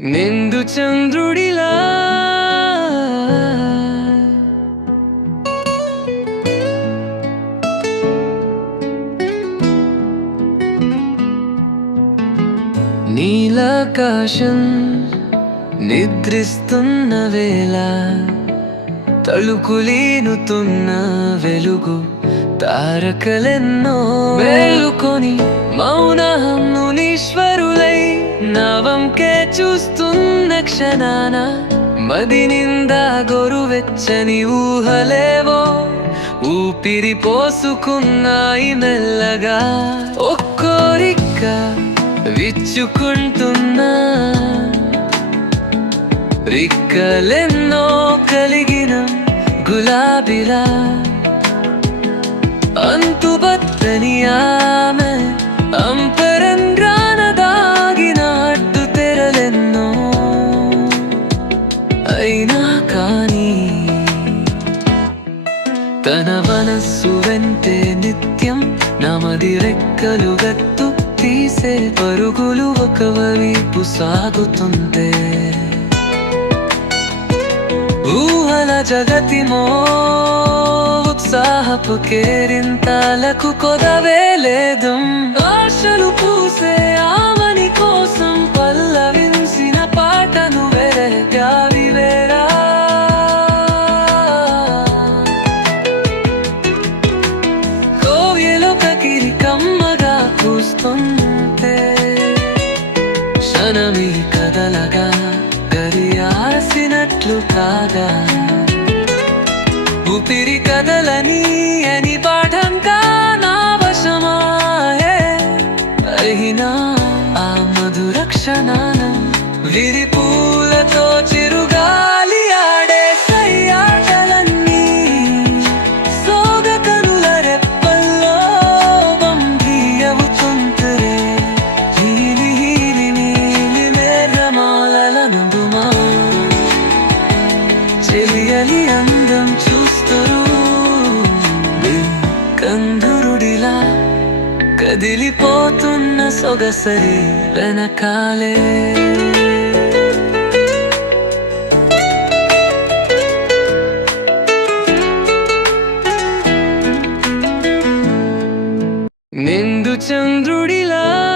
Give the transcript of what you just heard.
నిందు చంద్రుడిలా. నీలాకాశం నిద్రిస్తున్న వేళ తలుకులీనుతున్న వెలుగు తారకలెన్నో మౌనహం నిశ్వ నవంకే చూస్తున్న క్షణాన మది నిందా గొరువెచ్చని ఊహలేవో? ఊపిరి పోసుకున్నాయి మెల్లగా. ఒక్కోరిక్క విచ్చుకుంటున్నా రిక్కలెన్నో కలిగిన గులాబిలా. అంతుబత్తనియా తన మనస్సు వెంటే నిత్యం నమది రెక్కలు గత్తు తీసే పరుగులు ఒక వైపు సాగుతుంటే. ఊహల జగతిమో ఉత్సాహపు కేరింతాలకు కొదవే లేదు. ఆశలు పూసే ఆ గరియాసినట్లు కాగా ఊపిరి కదలని అని పాఠంగా నా వశమాయే. అయినా ఆ మధుర క్షణాన విరిపూలతో తెలియని అందం చూస్తరు. కందురుడిలా కదిలిపోతున్న సొగసరి వెనకాలే. నిందు చంద్రుడిలా